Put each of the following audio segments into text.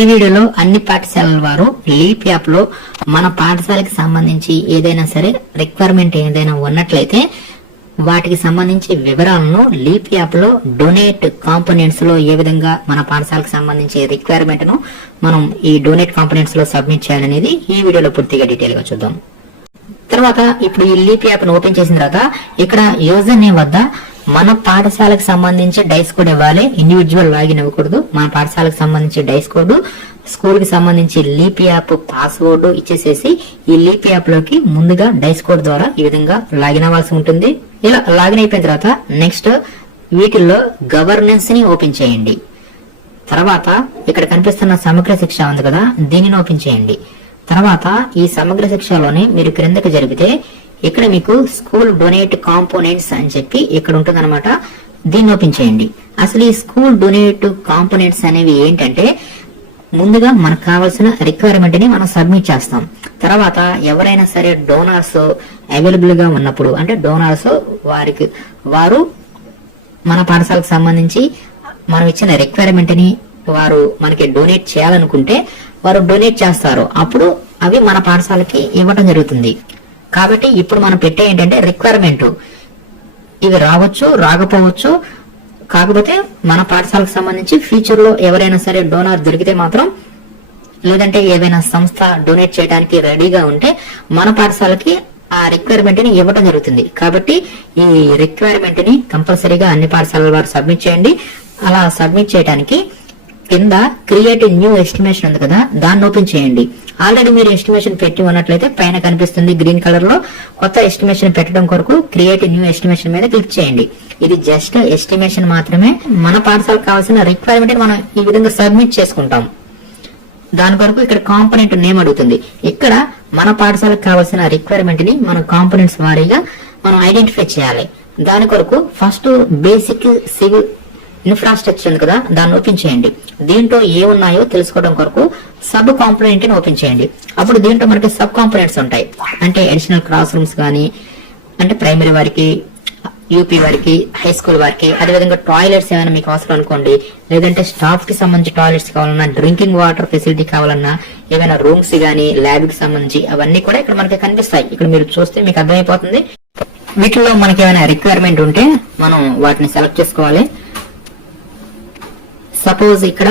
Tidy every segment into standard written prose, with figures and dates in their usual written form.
ఈ వీడియోలో అన్ని పాఠశాలల వారు లీప్ యాప్ లో మన పాఠశాలకి సంబంధించి ఏదైనా సరే రిక్వైర్మెంట్ ఏదైనా ఉన్నట్లయితే వాటికి సంబంధించి వివరాలను లీప్ యాప్ లో డొనేట్ కాంపోనెంట్స్ లో ఏ విధంగా మన పాఠశాలకు సంబంధించి రిక్వైర్మెంట్ ను మనం ఈ డొనేట్ కాంపోనెంట్స్ లో సబ్మిట్ చేయాలనేది ఈ వీడియోలో పూర్తిగా డీటెయిల్ గా చూద్దాం. తర్వాత ఇప్పుడు ఈ లీప్ యాప్ ను ఓపెన్ చేసిన తర్వాత ఇక్కడ యూజర్ నేమ్ వద్ద మన పాఠశాలకు సంబంధించి డైస్ కోడ్ ఇవ్వాలి. ఇండివిజువల్ లాగిన్ ఇవ్వకూడదు. మన పాఠశాలకు సంబంధించి డైస్ కోడ్, స్కూల్ కి సంబంధించి లీప్ యాప్ పాస్వర్డ్ ఇచ్చేసేసి ఈ లీప్ యాప్ లోకి ముందుగా డైస్ కోడ్ ద్వారా ఈ విధంగా లాగిన్ అవ్వాల్సి ఉంటుంది. ఇలా లాగిన్ అయిపోయిన తర్వాత నెక్స్ట్ వీటిల్లో గవర్నెన్స్ ని ఓపెన్ చేయండి. తర్వాత ఇక్కడ కనిపిస్తున్న సమగ్ర శిక్ష ఉంది కదా, దీనిని ఓపెన్ చేయండి. తర్వాత ఈ సమగ్ర శిక్షలోనే మీరు క్రిందకి జరిగితే ఇక్కడ మీకు స్కూల్ డొనేట్ కాంపోనెంట్స్ అని చెప్పి ఇక్కడ ఉంటుందన్నమాట. దీన్ని ఓపెన్ చేయండి. అసలు ఈ స్కూల్ డొనేట్ కాంపోనెంట్స్ అనేవి ఏంటంటే ముందుగా మనకు కావాల్సిన రిక్వైర్మెంట్ ని మనం సబ్మిట్ చేస్తాం. తర్వాత ఎవరైనా సరే డోనార్స్ అవైలబుల్ గా ఉన్నప్పుడు, అంటే డోనార్స్ వారు మన పాఠశాలకు సంబంధించి మనం ఇచ్చిన రిక్వైర్మెంట్ ని వారు మనకి డొనేట్ చేయాలనుకుంటే వారు డొనేట్ చేస్తారు. అప్పుడు అవి మన పాఠశాలకి ఇవ్వటం జరుగుతుంది. కాబట్టి ఇప్పుడు మనం పెట్టే ఏంటంటే రిక్వైర్మెంట్ ఇవి రావచ్చు, రాకపోవచ్చు. కాకపోతే మన పాఠశాలకు సంబంధించి ఫ్యూచర్ లో ఎవరైనా సరే డోనార్ దొరికితే మాత్రం, లేదంటే ఏదైనా సంస్థ డొనేట్ చేయడానికి రెడీగా ఉంటే మన పాఠశాలకి ఆ రిక్వైర్మెంట్ ని ఇవ్వడం జరుగుతుంది. కాబట్టి ఈ రిక్వైర్మెంట్ ని కంపల్సరీగా అన్ని పాఠశాలల వారు సబ్మిట్ చేయండి. అలా సబ్మిట్ చేయడానికి కింద క్రియేట్ న్యూ ఎస్టిమేషన్ ఉంది కదా, దాన్ని ఓపెన్ చేయండి. ఆల్రెడీ మీరు ఎస్టిమేషన్ పెట్టి ఉన్నట్లయితే పైన కనిపిస్తుంది గ్రీన్ కలర్ లో. కొత్త ఎస్టిమేషన్ పెట్టడం కొరకు క్రియేట్ న్యూ ఎస్టిమేషన్ మీద క్లిక్ చేయండి. ఇది జస్ట్ ఎస్టిమేషన్ మాత్రమే. మన పాఠశాలకు కావాల్సిన రిక్వైర్మెంట్ మనం ఈ విధంగా సబ్మిట్ చేసుకుంటాం. దాని కొరకు ఇక్కడ కాంపోనెంట్ నేమ్ అడుగుతుంది. ఇక్కడ మన పాఠశాలకు కావాల్సిన రిక్వైర్మెంట్ ని మనం కాంపోనెంట్స్ వారీగా మనం ఐడెంటిఫై చేయాలి. దాని కొరకు ఫస్ట్ బేసిక్ సివిల్ ఇన్ఫ్రాస్ట్రక్చర్ ఉంది కదా, దాన్ని ఓపెన్ చేయండి. దీంట్లో ఏ ఉన్నాయో తెలుసుకోవడం కొరకు సబ్ కాంపోనెంట్ ని ఓపెన్ చేయండి. అప్పుడు దీంట్లో మనకి సబ్ కాంపోనెంట్స్ ఉంటాయి. అంటే అడిషనల్ క్లాస్ రూమ్స్ కానీ, అంటే ప్రైమరీ వారికి, యూపీ వారికి, హై స్కూల్ వారికి, అదేవిధంగా టాయిలెట్స్ ఏమైనా మీకు అవసరం అనుకోండి, లేదంటే స్టాఫ్ కి సంబంధించి టాయిలెట్స్ కావాలన్నా, డ్రింకింగ్ వాటర్ ఫెసిలిటీ కావాలన్నా, ఏమైనా రూమ్స్ గానీ, ల్యాబ్ కి సంబంధించి అవన్నీ కూడా ఇక్కడ మనకి కనిపిస్తాయి. ఇక్కడ మీరు చూస్తే మీకు అర్థమైపోతుంది. వీటిలో మనకి ఏమైనా రిక్వైర్మెంట్ ఉంటే మనం వాటిని సెలెక్ట్ చేసుకోవాలి. సపోజ్ ఇక్కడ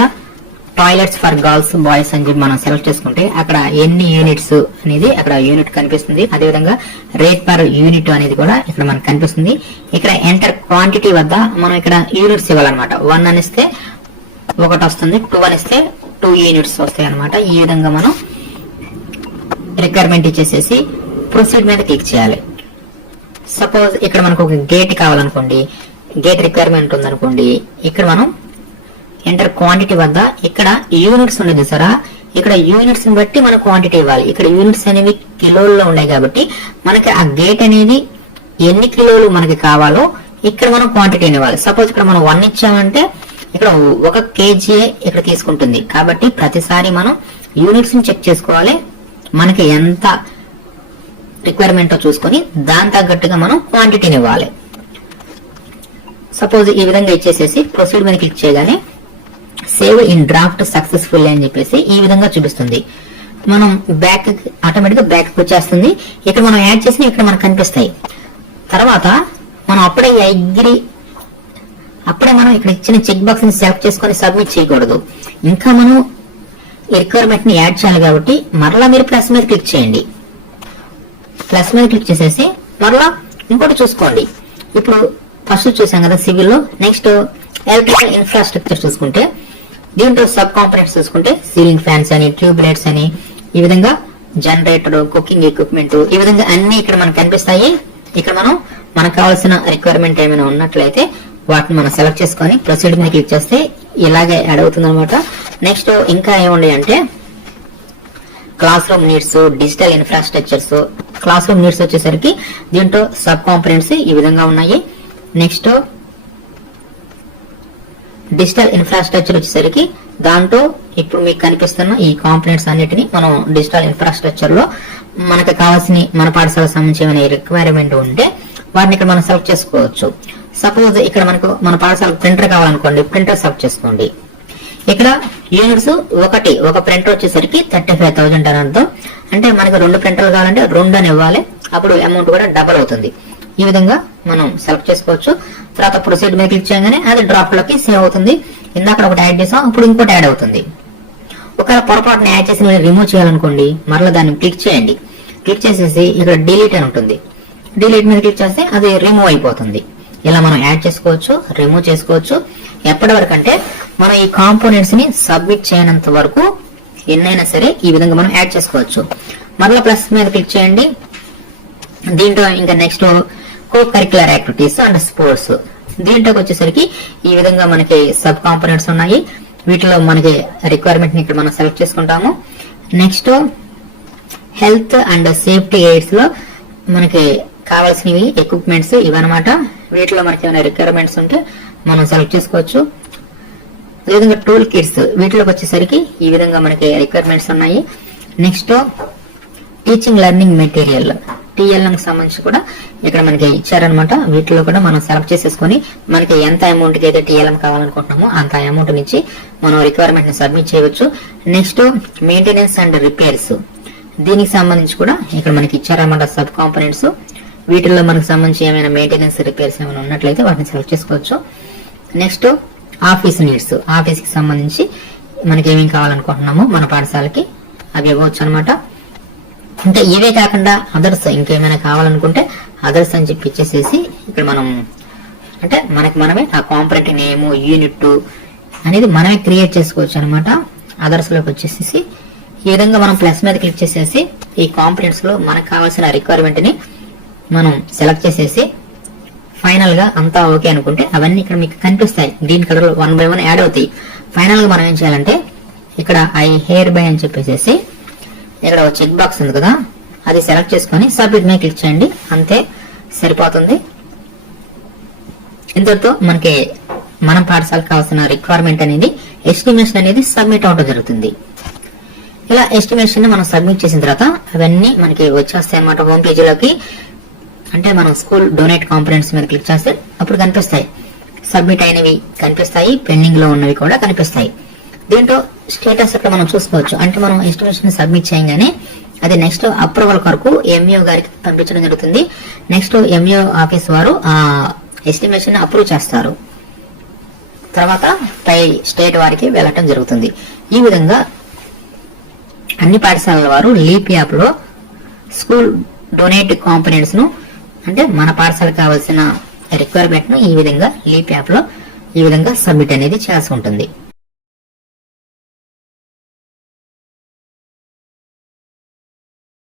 టాయిలెట్స్ ఫర్ గర్ల్స్ బాయ్స్ అని చెప్పి మనం సెలెక్ట్ చేసుకుంటే అక్కడ ఎన్ని యూనిట్స్ అనేది అక్కడ యూనిట్ కనిపిస్తుంది. అదేవిధంగా రేట్ పర్ యూనిట్ అనేది కూడా ఇక్కడ మనకు కనిపిస్తుంది. ఇక్కడ ఎంటర్ క్వాంటిటీ వద్ద మనం ఇక్కడ యూనిట్స్ ఇవ్వాలన్నమాట. 1 అనిస్తే 1 వస్తుంది, 2 అనిస్తే 2 యూనిట్స్ వస్తాయి అనమాట. ఈ విధంగా మనం రిక్వైర్మెంట్ ఇచ్చేసేసి ప్రొసీడ్ మీద క్లిక్ చేయాలి. సపోజ్ ఇక్కడ మనకు ఒక గేట్ కావాలనుకోండి, గేట్ రిక్వైర్మెంట్ ఉందనుకోండి, ఇక్కడ మనం ఎంటర్ క్వాంటిటీ వద్ద ఇక్కడ యూనిట్స్ ఉండేది సరా, ఇక్కడ యూనిట్స్ ని బట్టి మనం క్వాంటిటీ ఇవ్వాలి. ఇక్కడ యూనిట్స్ అనేవి కిలోల్లో ఉన్నాయి కాబట్టి మనకి ఆ గేట్ అనేది ఎన్ని కిలోలు మనకి కావాలో ఇక్కడ మనం క్వాంటిటీని ఇవ్వాలి. సపోజ్ ఇక్కడ మనం 1 ఇచ్చామంటే ఇక్కడ 1 kg ఇక్కడ తీసుకుంటుంది. కాబట్టి ప్రతిసారి మనం యూనిట్స్ ని చెక్ చేసుకోవాలి. మనకి ఎంత రిక్వైర్మెంట్ చూసుకొని దాని తగ్గట్టుగా మనం క్వాంటిటీని ఇవ్వాలి. సపోజ్ ఈ విధంగా ఇచ్చేసేసి ప్రొసీడ్ మీద క్లిక్ చేయగానే సేవ్ ఇన్ డ్రాఫ్ట్ సక్సెస్ఫుల్ అని చెప్పేసి ఈ విధంగా చూపిస్తుంది. మనం బ్యాక్ ఆటోమేటిక్ గా బ్యాక్ వచ్చేస్తుంది. ఇక్కడ మనం యాడ్ చేసి ఇక్కడ మనకు కనిపిస్తాయి. తర్వాత మనం అప్పుడే మనం ఇక్కడ ఇచ్చిన చెక్ బాక్స్ ని సెలెక్ట్ చేసుకొని సబ్మిట్ చేయకూడదు. ఇంకా మనం రిక్వైర్మెంట్ ని యాడ్ చేయాలి కాబట్టి మరలా మీరు ప్లస్ మీద క్లిక్ చేయండి. ప్లస్ మీద క్లిక్ చేసేసి మరలా ఇంకోటి చూసుకోండి. ఇప్పుడు ఫస్ట్ చూసాం కదా సివిల్ లో. నెక్స్ట్ ఎలక్ట్రికల్ ఇన్ఫ్రాస్ట్రక్చర్ చూసుకుంటే దీంట్లో సబ్ కాంపోనెంట్స్ చూసుకుంటే సీలింగ్ ఫ్యాన్స్ అని, ట్యూబ్ లైట్స్ అని, ఈ విధంగా జనరేటర్, కుకింగ్ ఎక్విప్మెంట్, ఈ విధంగా అన్ని ఇక్కడ మనకు కనిపిస్తాయి. ఇక్కడ మనకు కావాల్సిన రిక్వైర్మెంట్ ఏమైనా ఉన్నట్లయితే వాటిని మనం సెలెక్ట్ చేసుకొని ప్రొసీడ్ మీద క్లిక్ చేస్తే ఇలాగే యాడ్ అవుతుంది అనమాట. నెక్స్ట్ ఇంకా ఏముండే అంటే class room needs, digital infrastructures. Class room needs వచ్చేసరికి దీంట్లో సబ్ కాంపోనెంట్స్ ఈ విధంగా ఉన్నాయి. నెక్స్ట్ డిజిటల్ ఇన్ఫ్రాస్ట్రక్చర్ వచ్చేసరికి దాంట్లో ఇప్పుడు మీకు కనిపిస్తున్న ఈ కాంపోనెంట్స్ అన్నిటిని మనం డిజిటల్ ఇన్ఫ్రాస్ట్రక్చర్ లో మనకు కావాల్సిన మన పాఠశాలకు సంబంధించిన రిక్వైర్మెంట్ ఉంటే వాటిని ఇక్కడ మనం సెలెక్ట్ చేసుకోవచ్చు. సపోజ్ ఇక్కడ మనకు మన పాఠశాలకు ప్రింటర్ కావాలనుకోండి, ప్రింటర్ సెలెక్ట్ చేసుకోండి. ఇక్కడ యూనిట్స్ ఒక ప్రింటర్ వచ్చేసరికి 35,000 అని అర్థం. అంటే మనకి 2 ప్రింటర్లు కావాలంటే 2 అని ఇవ్వాలి, అప్పుడు అమౌంట్ కూడా డబల్ అవుతుంది. ఈ విధంగా మనం సెలెక్ట్ చేసుకోవచ్చు. తర్వాత ప్రొసీడ్ మీద క్లిక్ చేయగానే అది డ్రాఫ్ట్ లోకి సేవ్ అవుతుంది. ఇందాక ఒకటి యాడ్ చేసాం, ఇప్పుడు ఇంకోటి యాడ్ అవుతుంది. ఒకవేళ పొరపాటున యాడ్ చేసి రిమూవ్ చేయాలనుకోండి, మరలా దాన్ని క్లిక్ చేయండి. క్లిక్ చేసేసి ఇక్కడ డిలీట్ అని ఉంటుంది, డిలీట్ మీద క్లిక్ చేస్తే అది రిమూవ్ అయిపోతుంది. ఇలా మనం యాడ్ చేసుకోవచ్చు, రిమూవ్ చేసుకోవచ్చు. ఎప్పటి వరకు అంటే మనం ఈ కాంపోనెంట్స్ ని సబ్మిట్ చేయనంత వరకు ఎన్నైనా సరే ఈ విధంగా మనం యాడ్ చేసుకోవచ్చు. మరలా ప్లస్ మీద క్లిక్ చేయండి. దీంట్లో ఇంకా next co curricular activities and sports, దీంట్లోకి వచ్చేసరికి ఈ విధంగా మనకి సబ్ కాంపోనెంట్స్ ఉన్నాయి. వీటిలో మనకి రిక్వైర్మెంట్ ని ఇక్కడ మనం సెలెక్ట్ చేసుకుంటాము. Next health and safety AIDS లో మనకి కావాల్సినవి ఎక్విప్మెంట్స్ ఇవన్నమాట. వీటిలో మనకి ఏమైనా రిక్వైర్మెంట్స్ ఉంటే మనం సెలెక్ట్ చేసుకోవచ్చు. అదేవిధంగా టూల్ కిట్స్, వీటిలోకి వచ్చేసరికి ఈ విధంగా మనకి రిక్వైర్మెంట్స్ ఉన్నాయి. Next teaching learning material, TLM కి సంబంధించి కూడా ఇక్కడ మనకి ఇచ్చారనమాట. వీటిలో కూడా మనం సెలెక్ట్ చేసేసుకొని మనకి ఎంత అమౌంట్ కి అయితే TLM కావాలనుకుంటున్నామో అంత అమౌంట్ నుంచి మనం రిక్వైర్మెంట్ ని సబ్మిట్ చేయవచ్చు. నెక్స్ట్ మెయింటెనెన్స్ అండ్ రిపేర్స్, దీనికి సంబంధించి కూడా ఇక్కడ మనకి ఇచ్చారనమాట సబ్ కాంపోనెంట్స్. వీటిల్లో మనకు సంబంధించి ఏమైనా మెయింటెనెన్స్ రిపేర్స్ ఏమైనా ఉన్నట్లయితే వాటిని సెలెక్ట్ చేసుకోవచ్చు. నెక్స్ట్ ఆఫీస్ నీడ్స్, ఆఫీస్ కి సంబంధించి మనకి ఏమేమి కావాలనుకుంటున్నామో మన పాఠశాలకి అవి ఇవ్వచ్చు అనమాట. అంటే ఇవే కాకుండా అదర్స్ ఇంకేమైనా కావాలనుకుంటే అదర్స్ అని చెప్పి ఇచ్చేసేసి ఇక్కడ మనం అంటే మనమే ఆ కాంపొనెంట్ నేమ్, యూనిట్ అనేది మనమే క్రియేట్ చేసుకోవచ్చు అనమాట. అదర్స్ లోకి వచ్చేసేసి ఈ విధంగా మనం ప్లస్ మీద క్లిక్ చేసేసి ఈ కాంపొనెంట్స్ లో మనకు కావాల్సిన రిక్వైర్మెంట్ ని మనం సెలెక్ట్ చేసేసి ఫైనల్ గా అంతా ఓకే అనుకుంటే అవన్నీ ఇక్కడ మీకు కనిపిస్తాయి. గ్రీన్ కలర్ 1 by 1 యాడ్ అవుతాయి. ఫైనల్ గా మనం ఏం చేయాలంటే ఇక్కడ ఐ హెయిర్ బై అని చెప్పేసి ఇక్కడ ఒక చెక్ బాక్స్ ఉంది కదా, అది సెలెక్ట్ చేసుకొని సబ్మిట్ మీద క్లిక్ చేయండి. అంతే, సరిపోతుంది. ఇంతటితో మనకి మన పాఠశాలకు కావాల్సిన రిక్వైర్మెంట్ అనేది ఎస్టిమేషన్ అనేది సబ్మిట్ అవడం జరుగుతుంది. ఇలా ఎస్టిమేషన్ మనం సబ్మిట్ చేసిన తర్వాత అవన్నీ మనకి వచ్చేస్తాయి అన్నమాట హోమ్ పేజీలోకి. అంటే మనం స్కూల్ డొనేట్ కాంపోనెంట్స్ మీద క్లిక్ చేస్తే అప్పుడు కనిపిస్తాయి, సబ్మిట్ అయినవి కనిపిస్తాయి, పెండింగ్ లో ఉన్నవి కూడా కనిపిస్తాయి. దీంట్లో స్టేటస్ అక్కడ మనం చూసుకోవచ్చు. అంటే మనం ఎస్టిమేషన్ సబ్మిట్ చేయగానే అది నెక్స్ట్ అప్రూవల్ కొరకు MAO గారికి పంపించడం జరుగుతుంది. నెక్స్ట్ MAO ఆఫీస్ వారు ఆ ఎస్టిమేషన్ అప్రూవ్ చేస్తారు, తర్వాత పై స్టేట్ వారికి వెళ్ళటం జరుగుతుంది. ఈ విధంగా అన్ని పాఠశాలల వారు లీప్ యాప్ లో స్కూల్ డొనేట్ కాంపోనెంట్స్ ను అంటే మన పాఠశాలకు కావాల్సిన రిక్వైర్మెంట్ ను ఈ విధంగా లీప్ యాప్ లో ఈ విధంగా సబ్మిట్ అనేది చేయాల్సి ఉంటుంది.